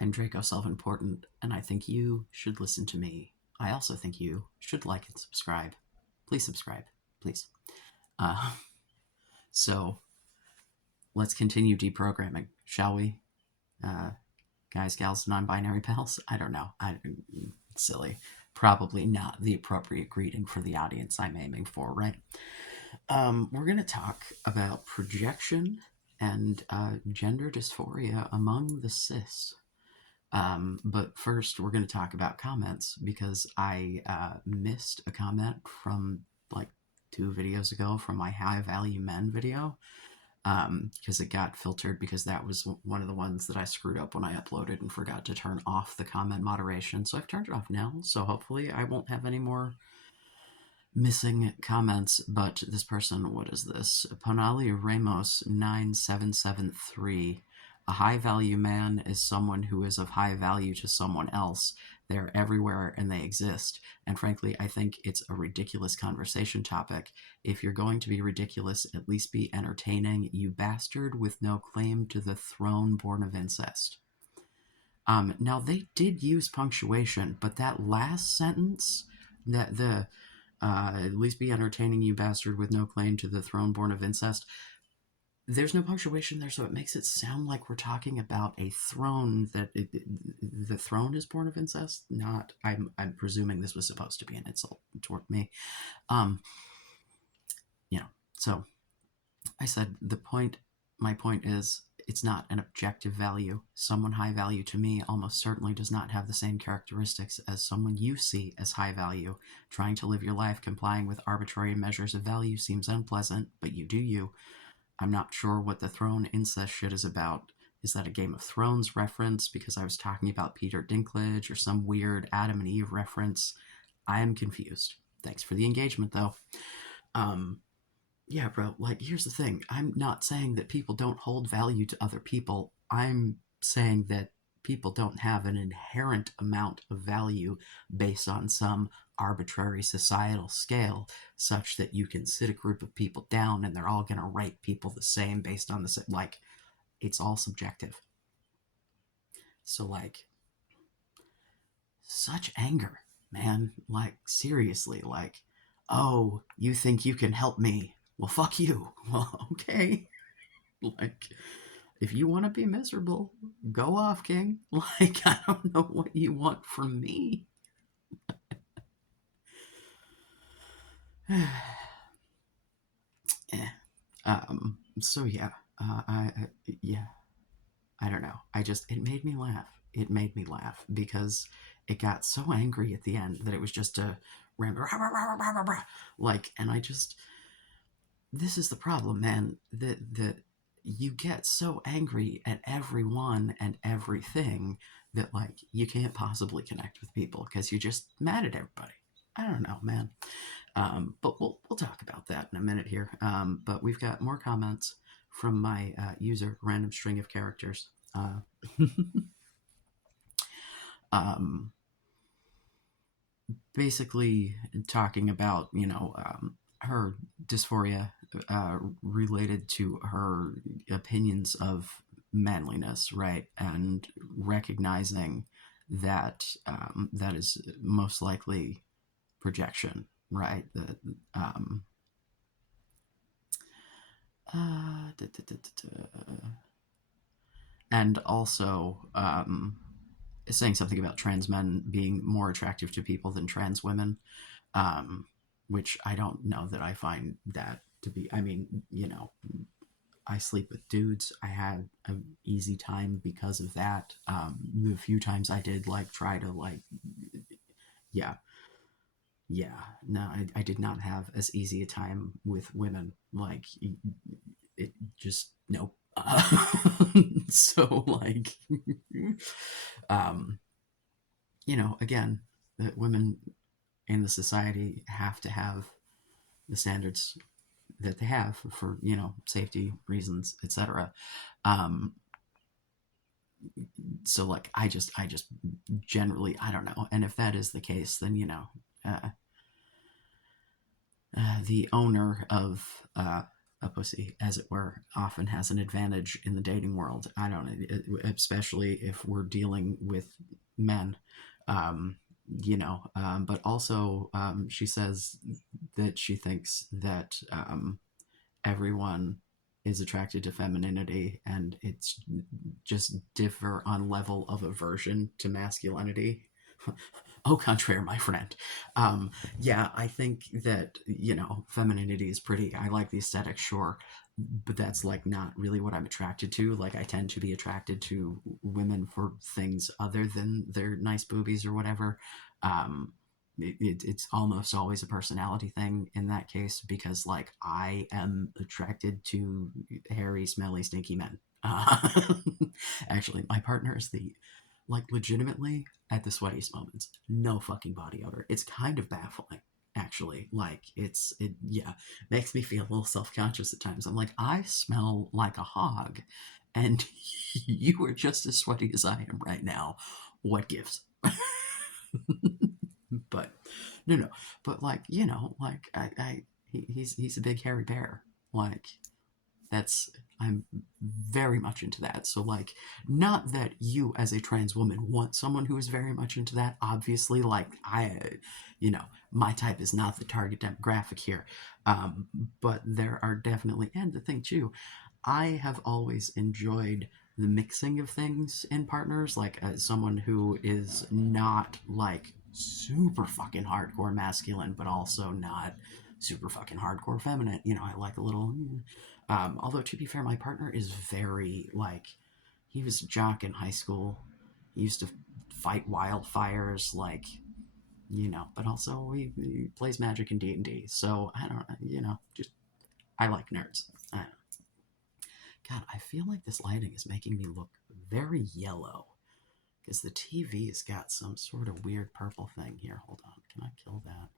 I'm Draco Self-Important, and I think you should listen to me. I also think you should like and subscribe. Please subscribe, please. Uh, so let's continue deprogramming, shall we? Uh, Guys, gals, non-binary pals? I don't know. Silly. Probably not the appropriate greeting for the audience I'm aiming for, right? We're going to talk about projection and gender dysphoria among the cis. But first, we're going to talk about comments because I missed a comment from like 2 videos ago from my high value men video because it got filtered because that was one of the ones that I screwed up when I uploaded and forgot to turn off the comment moderation. So I've turned it off now. So hopefully I won't have any more missing comments. But this person, what is this? Ponali Ramos 9773. A high value man is someone who is of high value to someone else. They're everywhere and they exist. And frankly, I think it's a ridiculous conversation topic. If you're going to be ridiculous, at least be entertaining, you bastard with no claim to the throne born of incest. Now, they did use punctuation, but that last sentence, that the at least be entertaining, you bastard with no claim to the throne born of incest, there's no punctuation there, so it makes it sound like we're talking about a throne the throne is born of incest. Not, I'm presuming this was supposed to be an insult toward me. Um, you know, so I said my point is it's not an objective value. Someone high value to me almost certainly does not have the same characteristics as someone you see as high value. Trying to live your life complying with arbitrary measures of value seems unpleasant, but you do you. I'm not sure what the throne incest shit is about. Is that a Game of Thrones reference because I was talking about Peter Dinklage or some weird Adam and Eve reference? I am confused. Thanks for the engagement, though. Yeah, bro, like, here's the thing. I'm not saying that people don't hold value to other people. I'm saying that people don't have an inherent amount of value based on some arbitrary societal scale such that you can sit a group of people down and they're all going to rate people the same based on the like, it's all subjective. So, like, such anger, man. Like, seriously, like, oh, you think you can help me? Well, fuck you. Well, okay. Like, if you want to be miserable, go off, King. Like, I don't know what you want from me. Eh. So yeah, yeah, I don't know. It made me laugh. It made me laugh because it got so angry at the end that it was just a random, like, and this is the problem, man. That you get so angry at everyone and everything that like you can't possibly connect with people because you're just mad at everybody. I don't know, man. But we'll talk about that in a minute here. But we've got more comments from my user random string of characters. Um, Basically talking about her dysphoria related to her opinions of manliness, right? And recognizing that that is most likely projection, right? Um, da, da, da, da, and also saying something about trans men being more attractive to people than trans women, um, which I don't know that I find that to be. I mean, I sleep with dudes. I had an easy time because of that. The few times I did like try to like, yeah, yeah, no, I did not have as easy a time with women. Like, it just nope. So like, um, again, that women in the society have to have the standards that they have for safety reasons, etc. Um, so like, I just generally, I don't know, and if that is the case, then the owner of a pussy, as it were, often has an advantage in the dating world. I don't know, especially if we're dealing with men. Um, but also she says that she thinks that everyone is attracted to femininity, and it's just differ on level of aversion to masculinity. Au contraire, my friend. Yeah, I think that, femininity is pretty. I like the aesthetic, sure, but that's like not really what I'm attracted to. Like, I tend to be attracted to women for things other than their nice boobies or whatever. Um, it's almost always a personality thing in that case, because like I am attracted to hairy, smelly, stinky men. Uh, Actually, my partner is the like legitimately at the sweatiest moments, no fucking body odor. It's kind of baffling, actually. Like it yeah, makes me feel a little self-conscious at times. I'm like, I smell like a hog, and you are just as sweaty as I am right now. What gives? But no, but like, like he's a big hairy bear. Like, that's I'm very much into that. So like, not that you as a trans woman want someone who is very much into that. Obviously, like my type is not the target demographic here. Um, but there are definitely, and the thing too, I have always enjoyed the mixing of things in partners, like as someone who is not like super fucking hardcore masculine, but also not super fucking hardcore feminine. I like a little. Although to be fair, my partner is very like, he was a jock in high school. He used to fight wildfires, like, but also he plays Magic and D&D. So I don't, just I like nerds. I don't, God, I feel like this lighting is making me look very yellow because the TV's got some sort of weird purple thing here. Hold on, can I kill that?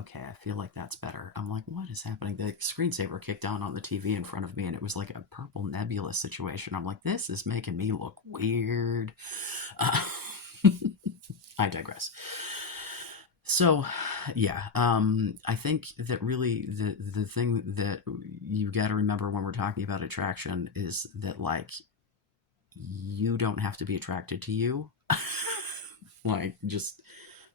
Okay, I feel like that's better. I'm like, what is happening? The screensaver kicked on the TV in front of me, and it was like a purple nebula situation. I'm like, this is making me look weird. Uh, I digress. So, yeah, I think that really the thing that you got to remember when we're talking about attraction is that like you don't have to be attracted to you. Like, just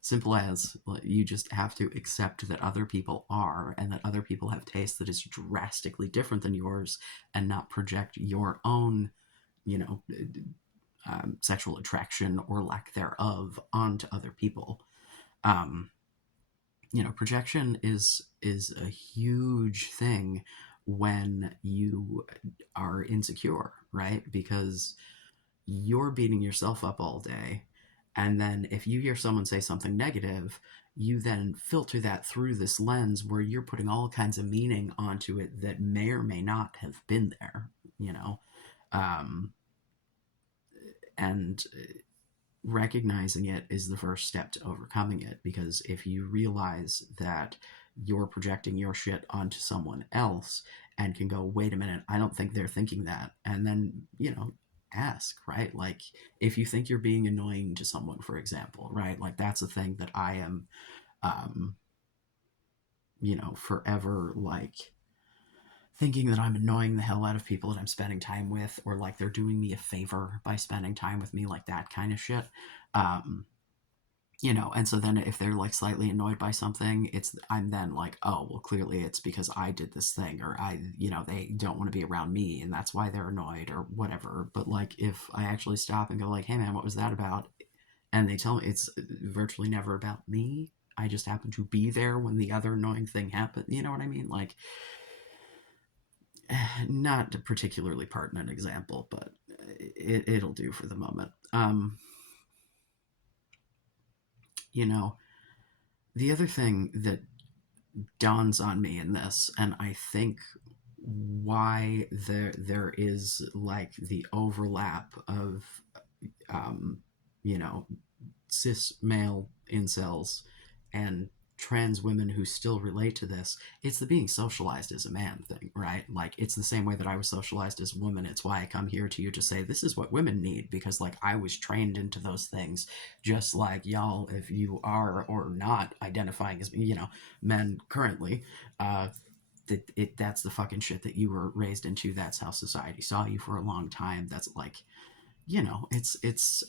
simple as, like, you just have to accept that other people are, and that other people have tastes that is drastically different than yours, and not project your own, you know, sexual attraction or lack thereof onto other people. Um, Projection is a huge thing when you are insecure, right? Because you're beating yourself up all day. And then if you hear someone say something negative, you then filter that through this lens where you're putting all kinds of meaning onto it that may or may not have been there, you know? Um, and recognizing it is the first step to overcoming it, because if you realize that you're projecting your shit onto someone else and can go, wait a minute, I don't think they're thinking that, and then ask, right? Like, if you think you're being annoying to someone, for example, right? Like, that's a thing that I am um forever like thinking that I'm annoying the hell out of people that I'm spending time with, or like they're doing me a favor by spending time with me, like that kind of shit. um and so then if they're like slightly annoyed by something, I'm then like, oh well, clearly it's because I did this thing, or they don't want to be around me and that's why they're annoyed or whatever. But like, if I actually stop and go like, hey man, what was that about? And they tell me it's virtually never about me, I just happen to be there when the other annoying thing happened, you know what I mean? Like, not a particularly pertinent example, but it'll do for the moment. You know, the other thing that dawns on me in this, and I think why there is like the overlap of um, you know cis male incels and trans women who still relate to this, it's the being socialized as a man thing, right? Like, it's the same way that I was socialized as a woman. It's why I come here to you to say this is what women need, because like I was trained into those things, just like y'all, if you are or not identifying as men currently. uh that's the fucking shit that you were raised into. That's how society saw you for a long time. That's like, it's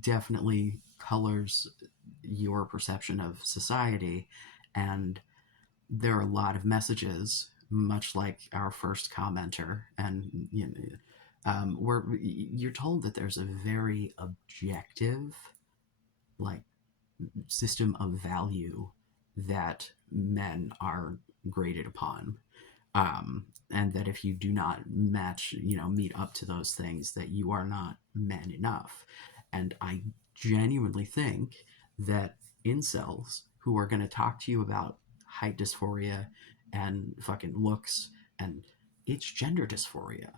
definitely colors your perception of society. And there are a lot of messages, much like our first commenter, and where you're told that there's a very objective, like, system of value that men are graded upon, and that if you do not meet up to those things, that you are not man enough. And I genuinely think that incels who are going to talk to you about height dysphoria and fucking looks, and it's gender dysphoria.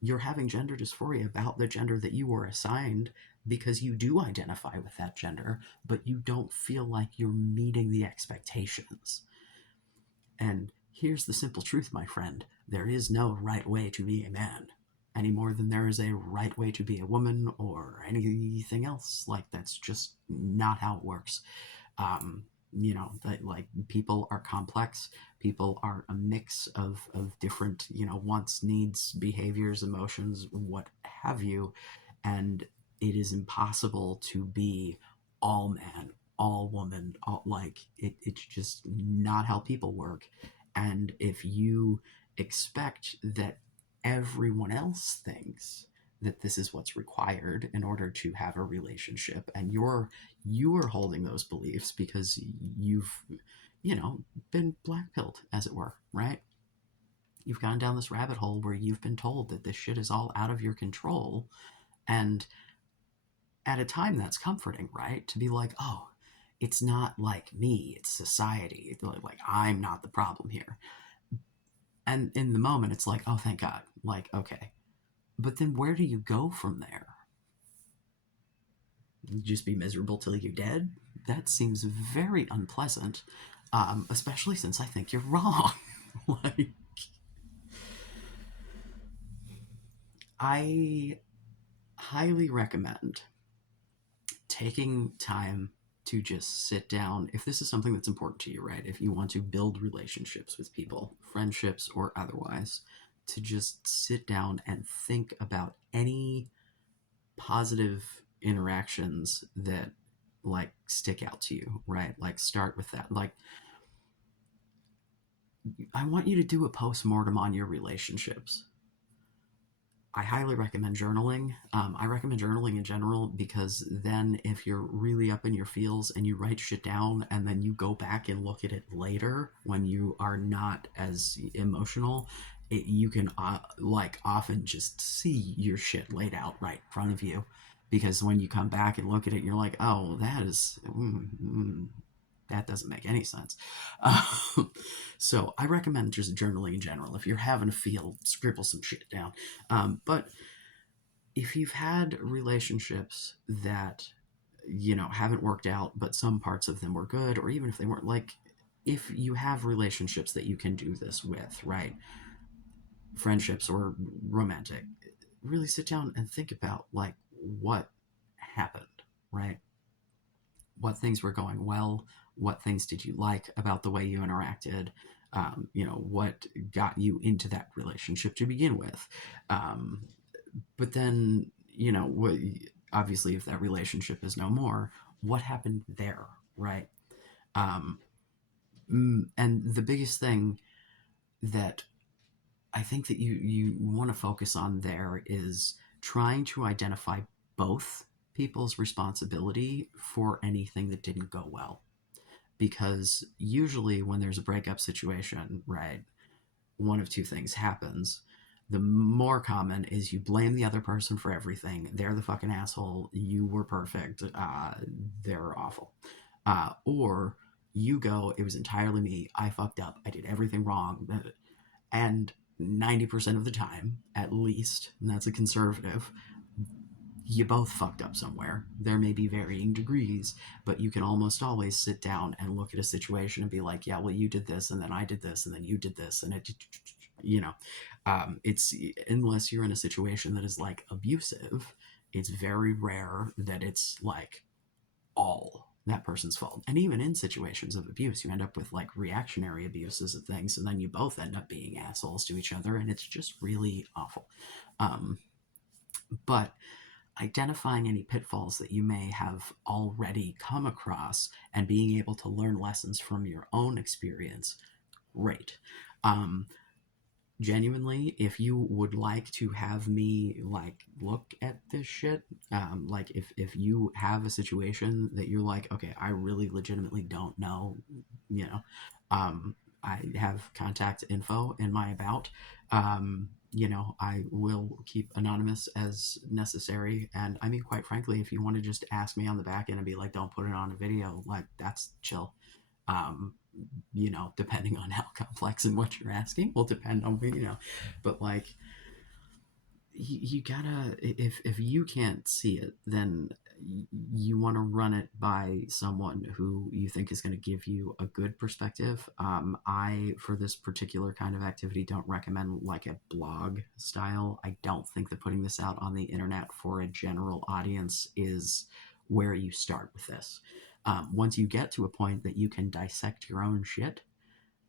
You're having gender dysphoria about the gender that you were assigned because you do identify with that gender, but you don't feel like you're meeting the expectations. And here's the simple truth, my friend: there is no right way to be a man, any more than there is a right way to be a woman or anything else. Like, that's just not how it works. um, that, like, people are complex. People are a mix of different, wants, needs, behaviors, emotions, what have you. And it is impossible to be all man, all woman, all, like, it's just not how people work. And if you expect that everyone else thinks that this is what's required in order to have a relationship, and you're holding those beliefs because you've, been black pilled, as it were, right? You've gone down this rabbit hole where you've been told that this shit is all out of your control. And at a time, that's comforting, right? To be like, oh, it's not like me, it's society. Like, I'm not the problem here. And in the moment, it's like, oh, thank God. Like, okay. But then where do you go from there? You just be miserable till you're dead? That seems very unpleasant, especially since I think you're wrong. Like, I highly recommend taking time to just sit down, if this is something that's important to you, right? If you want to build relationships with people, friendships or otherwise, to just sit down and think about any positive interactions that, like, stick out to you, right? Like, start with that. Like, I want you to do a post-mortem on your relationships. I highly recommend journaling. I recommend journaling in general because then, if you're really up in your feels and you write shit down and then you go back and look at it later when you are not as emotional, you can, like, often just see your shit laid out right in front of you. Because when you come back and look at it, you're like, oh, that doesn't make any sense. So I recommend just journaling in general. If you're having a feel, scribble some shit down. But if you've had relationships that, haven't worked out, but some parts of them were good, or even if they weren't, like, if you have relationships that you can do this with, right? Friendships or romantic, really sit down and think about, like, what happened, right? What things were going well? What things did you like about the way you interacted? What got you into that relationship to begin with? But then, obviously, if that relationship is no more, what happened there, right? Um, and the biggest thing that I think that you want to focus on there is trying to identify both people's responsibility for anything that didn't go well. Because usually when there's a breakup situation, right, one of two things happens. The more common is you blame the other person for everything. They're the fucking asshole. You were perfect. They're awful. Or you go, it was entirely me. I fucked up. I did everything wrong. And 90% of the time, at least, and that's a conservative, you both fucked up somewhere. There may be varying degrees, but you can almost always sit down and look at a situation and be like, yeah, well, you did this, and then I did this, and then you did this, and it's, unless you're in a situation that is, like, abusive, it's very rare that it's, like, all that person's fault. And even in situations of abuse, you end up with like reactionary abuses of things, and then you both end up being assholes to each other, and it's just really awful. Um, but identifying any pitfalls that you may have already come across and being able to learn lessons from your own experience, great. Um, Genuinely, if you would like to have me like look at this shit, like if you have a situation that you're like, okay, I really legitimately don't know, you know, um I have contact info in my about. I will keep anonymous as necessary, and I mean, quite frankly, if you want to just ask me on the back end and be like, don't put it on a video, like, that's chill. um Depending on how complex and what you're asking will depend on, but like, you gotta, if you can't see it, then you want to run it by someone who you think is going to give you a good perspective. I, for this particular kind of activity, don't recommend like a blog style. I don't think that putting this out on the internet for a general audience is where you start with this. Once you get to a point that you can dissect your own shit,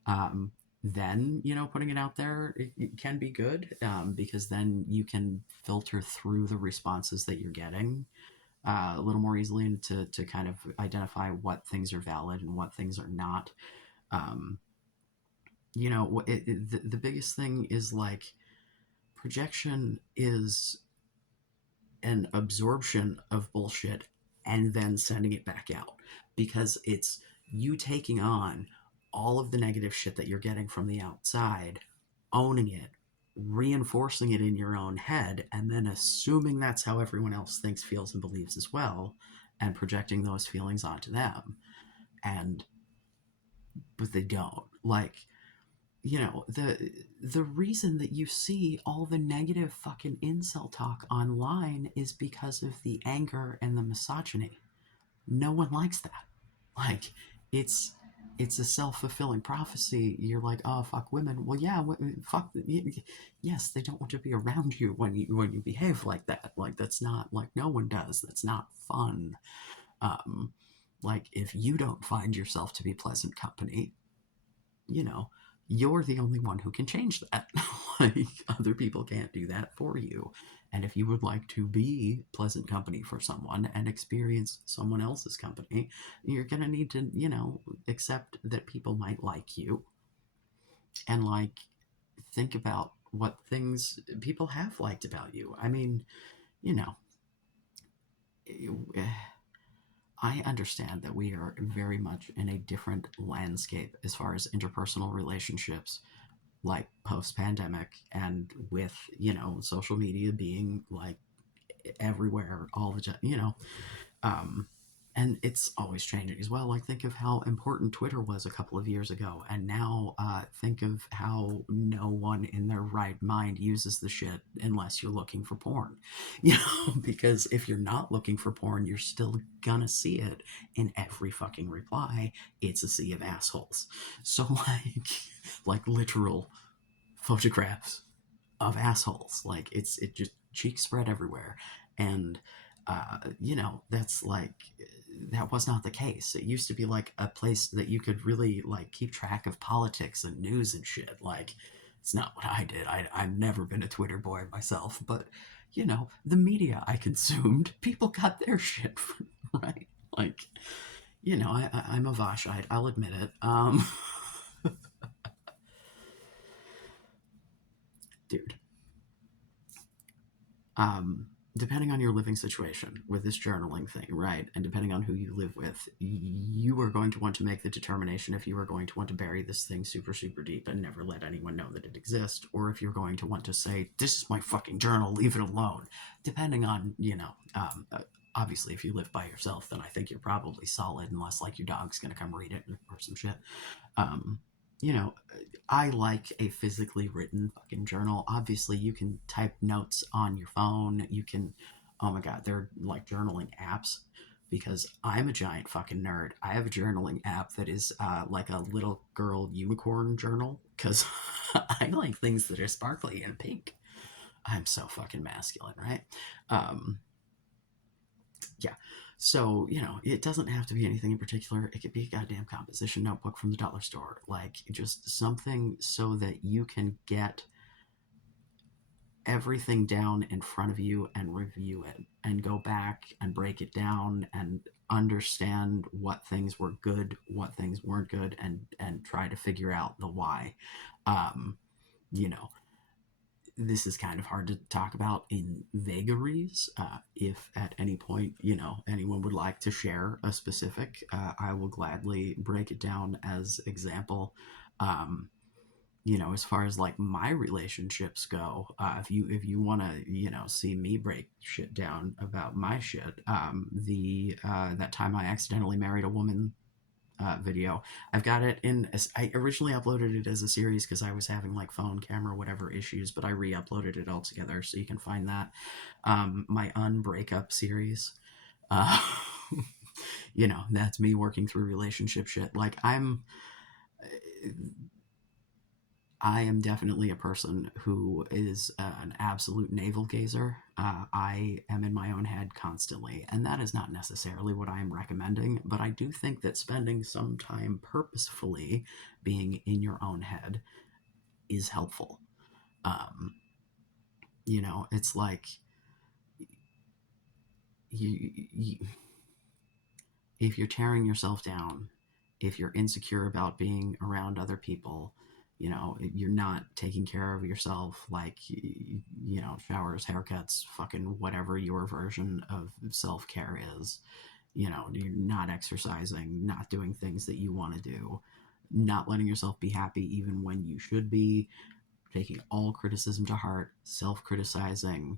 um, then putting it out there, it can be good, because then you can filter through the responses that you're getting a little more easily, and to kind of identify what things are valid and what things are not. um, the biggest thing is like, projection is an absorption of bullshit and then sending it back out, because it's you taking on all of the negative shit that you're getting from the outside, owning it, reinforcing it in your own head, and then assuming that's how everyone else thinks, feels, and believes as well, and projecting those feelings onto them. And but they don't. Like, the reason that you see all the negative fucking incel talk online is because of the anger and the misogyny. No one likes that. Like, it's a self-fulfilling prophecy. You're like, oh, fuck women. Well, yeah, fuck. Yes, they don't want to be around you when you behave like that. Like, that's not, like, no one does. That's not fun. um like, if you don't find yourself to be pleasant company, you know, you're the only one who can change that. Like, other people can't do that for you. And if you would like to be pleasant company for someone and experience someone else's company, you're going to need to, accept that people might like you, and like, think about what things people have liked about you. I mean, you know, I understand that we are very much in a different landscape as far as interpersonal relationships, like post pandemic, and with social media being like everywhere all the time. um and it's always changing as well. Like, think of how important Twitter was a couple of years ago, and now think of how no one in their right mind uses the shit unless you're looking for porn. Because if you're not looking for porn, you're still gonna see it in every fucking reply. It's a sea of assholes. So like literal photographs of assholes. Like, it just cheek spread everywhere. And that's like, that was not the case. It used to be like a place that you could really like keep track of politics and news and shit. Like, it's not what I did. I've never been a Twitter boy myself, but the media I consumed, people got their shit right. Like, I'm a Vashite, I'll admit it. Dude, um, depending on your living situation with this journaling thing, right? And depending on who you live with, you are going to want to make the determination if you are going to want to bury this thing super, super deep and never let anyone know that it exists, or if you're going to want to say, this is my fucking journal, leave it alone. Depending on, obviously, if you live by yourself, then I think you're probably solid, unless like your dog's going to come read it or some shit. Um, you know, I like a physically written fucking journal. Obviously, you can type notes on your phone. You can, oh my God, they're like journaling apps. Because I'm a giant fucking nerd, I have a journaling app that is like a little girl unicorn journal. Because I like things that are sparkly and pink. I'm so fucking masculine, right? Um, yeah. So, it doesn't have to be anything in particular. It could be a goddamn composition notebook from the dollar store. Like, just something so that you can get everything down in front of you and review it and go back and break it down and understand what things were good, what things weren't good, and try to figure out the why. Um, you know, this is kind of hard to talk about in vagaries. If at any point, anyone would like to share a specific, I will gladly break it down as example. Um, as far as like my relationships go, if you want to, see me break shit down about my shit, the that time I accidentally married a woman video. I've got it in. I originally uploaded it as a series because I was having like phone camera whatever issues, but I re-uploaded it all together, so you can find that. My unbreakup series. Uh, that's me working through relationship shit. Like I am definitely a person who is an absolute navel gazer. I am in my own head constantly, and that is not necessarily what I am recommending, but I do think that spending some time purposefully being in your own head is helpful. Um, it's like you, if you're tearing yourself down, if you're insecure about being around other people, you're not taking care of yourself, like, showers, haircuts, fucking whatever your version of self care is, you're not exercising, not doing things that you want to do, not letting yourself be happy even when you should be, taking all criticism to heart, self criticizing.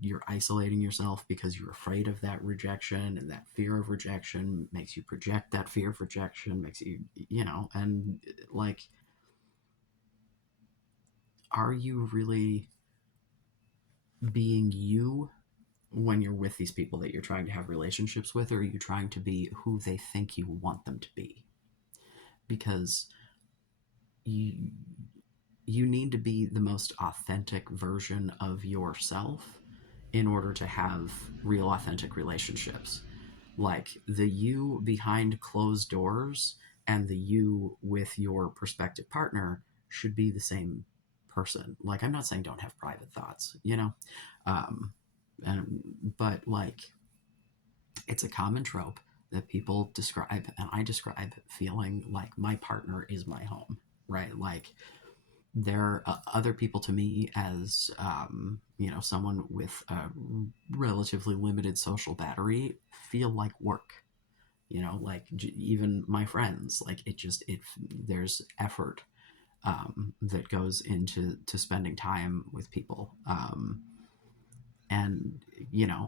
You're isolating yourself because you're afraid of that rejection, and that fear of rejection makes you project that fear of rejection, makes you, and like, are you really being you when you're with these people that you're trying to have relationships with, or are you trying to be who they think you want them to be? Because you you need to be the most authentic version of yourself in order to have real authentic relationships. Like, the you behind closed doors and the you with your prospective partner should be the same person. Like, I'm not saying don't have private thoughts, um, and, but like, it's a common trope that people describe, and I describe, feeling like my partner is my home, right? Like, they're other people to me as, someone with a relatively limited social battery, feel like work. Like, even my friends, like, it there's effort that goes into spending time with people. And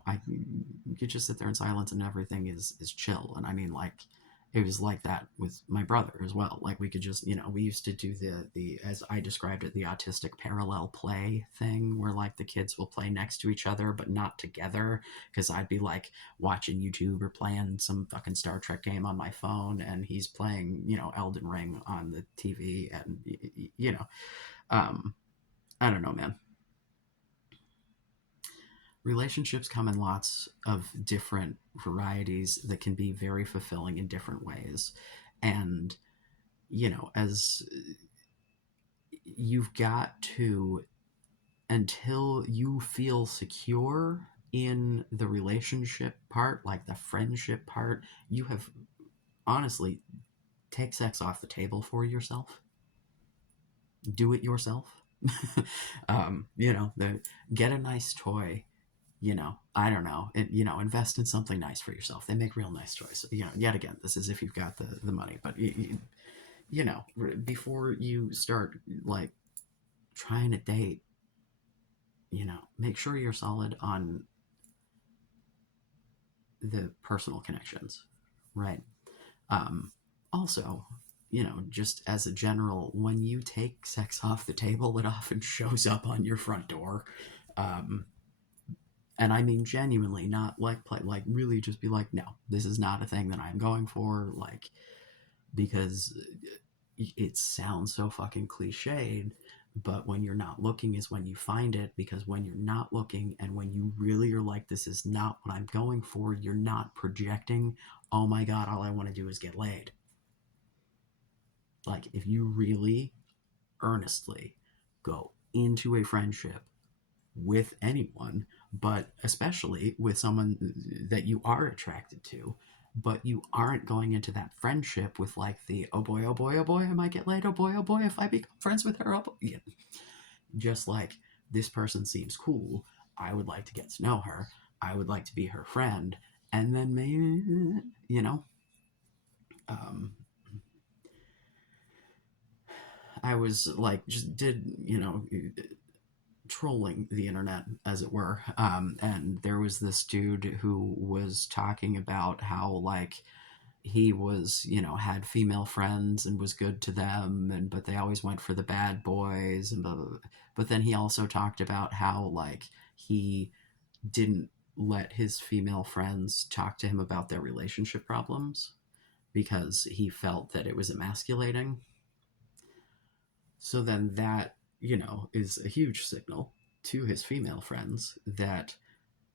I you could just sit there in silence and everything is chill. And I mean, like, it was like that with my brother as well. Like, we could just, we used to do the as I described it, the autistic parallel play thing, where like the kids will play next to each other but not together, because I'd be like watching YouTube or playing some fucking Star Trek game on my phone, and he's playing, Elden Ring on the TV. And um I don't know, man. Relationships come in lots of different varieties that can be very fulfilling in different ways. And, as you've got to, until you feel secure in the relationship part, like the friendship part, you have, honestly, take sex off the table for yourself. Do it yourself. Get a nice toy. I don't know, invest in something nice for yourself. They make real nice toys. Yet again, this is if you've got the money. But before you start like trying to date, make sure you're solid on the personal connections, right? Also, just as a general, when you take sex off the table, it often shows up on your front door. um, and I mean genuinely, not like play, like really just be like, no, this is not a thing that I'm going for, like, because it sounds so fucking cliched, But when you're not looking is when you find it, because when you're not looking and when you really are like, this is not what I'm going for, you're not projecting, oh my God, all I want to do is get laid. Like, if you really earnestly go into a friendship with anyone, but especially with someone that you are attracted to, but you aren't going into that friendship with like the, oh boy, oh boy, oh boy, I might get laid, oh boy, if I become friends with her, oh boy. Yeah. Just like, this person seems cool, I would like to get to know her, I would like to be her friend, and then maybe, um, I was like, just did, trolling the internet, as it were. And there was this dude who was talking about how, like, he was, had female friends and was good to them, and but they always went for the bad boys, and blah, blah, blah. But then he also talked about how, like, he didn't let his female friends talk to him about their relationship problems because he felt that it was emasculating. So then that, is a huge signal to his female friends that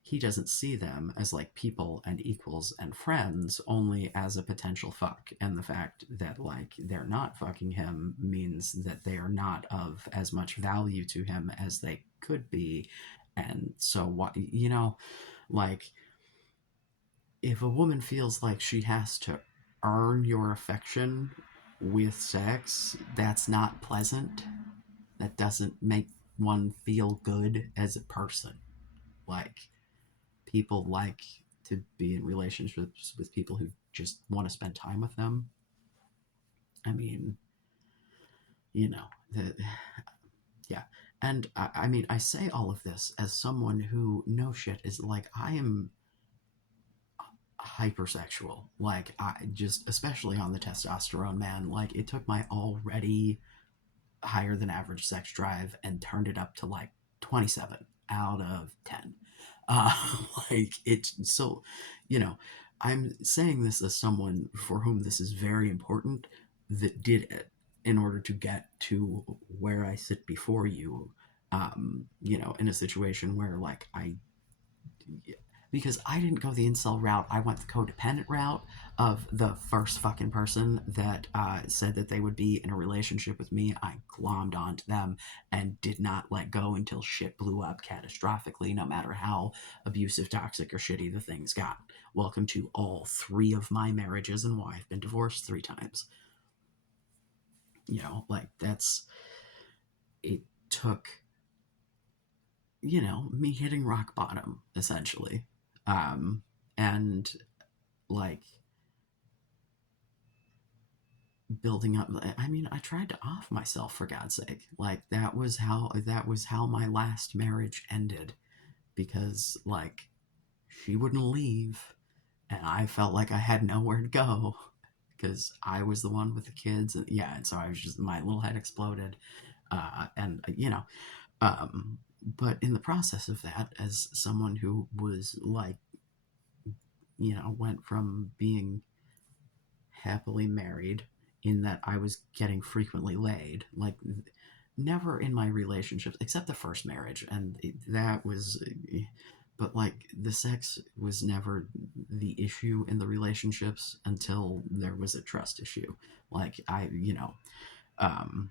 he doesn't see them as like people and equals and friends, only as a potential fuck. And the fact that like they're not fucking him means that they are not of as much value to him as they could be. And so what, like, if a woman feels like she has to earn your affection with sex, that's not pleasant. That doesn't make one feel good as a person. Like, people like to be in relationships with people who just want to spend time with them. I mean, the, yeah. And I mean, I say all of this as someone who, no shit, is like, I am hypersexual. Like, I just, especially on the testosterone, man, like, it took my already higher than average sex drive and turned it up to like 27 out of 10. Uh, like, it's so, you know, I'm saying this as someone for whom this is very important, that did it in order to get to where I sit before you, in a situation where like because I didn't go the incel route. I went the codependent route of the first fucking person that said that they would be in a relationship with me. I glommed onto them and did not let go until shit blew up catastrophically, no matter how abusive, toxic, or shitty the things got. Welcome to all 3 of my marriages and why I've been divorced 3 times. Like, it took, me hitting rock bottom, essentially. And like building up, I mean, I tried to off myself, for God's sake. Like, that was how my last marriage ended, because like, she wouldn't leave and I felt like I had nowhere to go because I was the one with the kids, and yeah, and so I was just, my little head exploded. And but in the process of that, as someone who was like, went from being happily married, in that I was getting frequently laid. Like, never in my relationships, except the first marriage, and that was. But like, the sex was never the issue in the relationships until there was a trust issue. Like, um,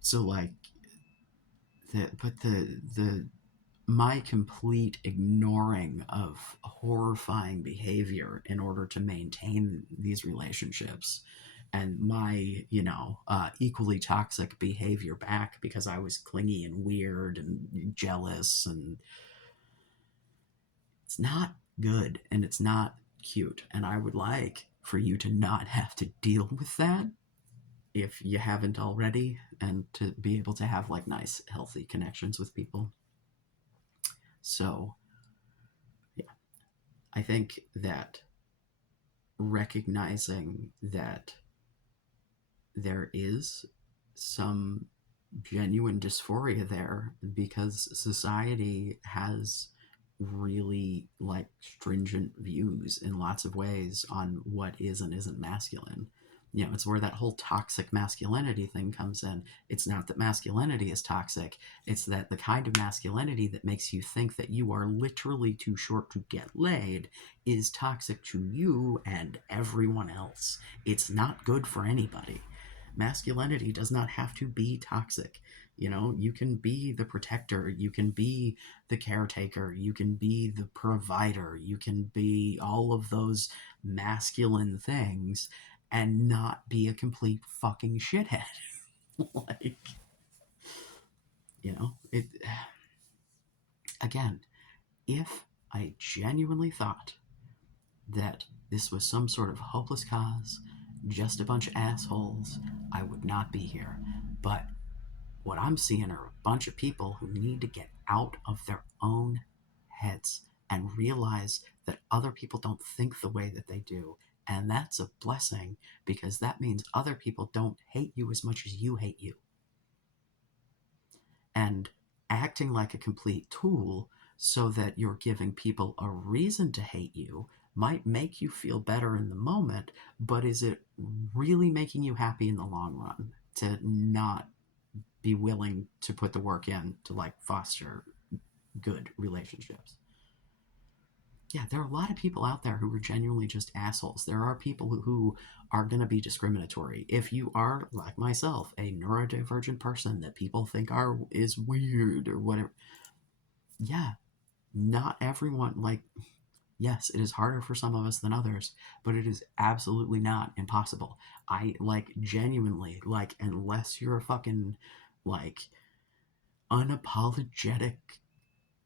so like, the my complete ignoring of horrifying behavior in order to maintain these relationships, and my equally toxic behavior back because I was clingy and weird and jealous, and it's not good and it's not cute, and I would like for you to not have to deal with that if you haven't already, and to be able to have like nice healthy connections with people. So yeah, I think that recognizing that there is some genuine dysphoria there, because society has really like stringent views in lots of ways on what is and isn't masculine. It's where that whole toxic masculinity thing comes in. It's not that masculinity is toxic, it's that the kind of masculinity that makes you think that you are literally too short to get laid is toxic to you and everyone else. It's not good for anybody. Masculinity does not have to be toxic. You can be the protector, you can be the caretaker, you can be the provider, you can be all of those masculine things and not be a complete fucking shithead. Like, it again, if I genuinely thought that this was some sort of hopeless cause, just a bunch of assholes, I would not be here. But what I'm seeing are a bunch of people who need to get out of their own heads and realize that other people don't think the way that they do. And that's a blessing, because that means other people don't hate you as much as you hate you. And acting like a complete tool so that you're giving people a reason to hate you might make you feel better in the moment, but is it really making you happy in the long run to not be willing to put the work in to like foster good relationships? Yeah, there are a lot of people out there who are genuinely just assholes. There are people who are going to be discriminatory. If you are, like myself, a neurodivergent person that people think is weird or whatever, yeah, not everyone, like, yes, it is harder for some of us than others, but it is absolutely not impossible. I, like, genuinely, like, unless you're a fucking, like, unapologetic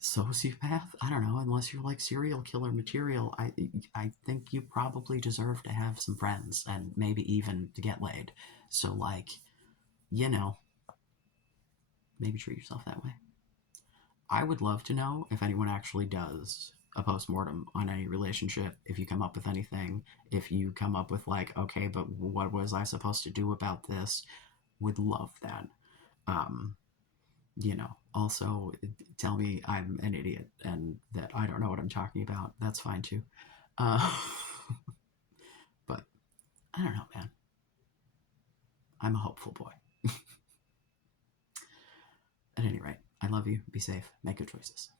sociopath, I don't know, unless you're like serial killer material, I think you probably deserve to have some friends and maybe even to get laid. So, like, you know maybe treat yourself that way. I would love to know if anyone actually does a post-mortem on any relationship, if you come up with anything, if you come up with like, okay, but what was I supposed to do about this? Would love that. um Also, tell me I'm an idiot and that I don't know what I'm talking about. That's fine too. Uh, but I don't know, man. I'm a hopeful boy. At any rate, I love you. Be safe. Make good choices.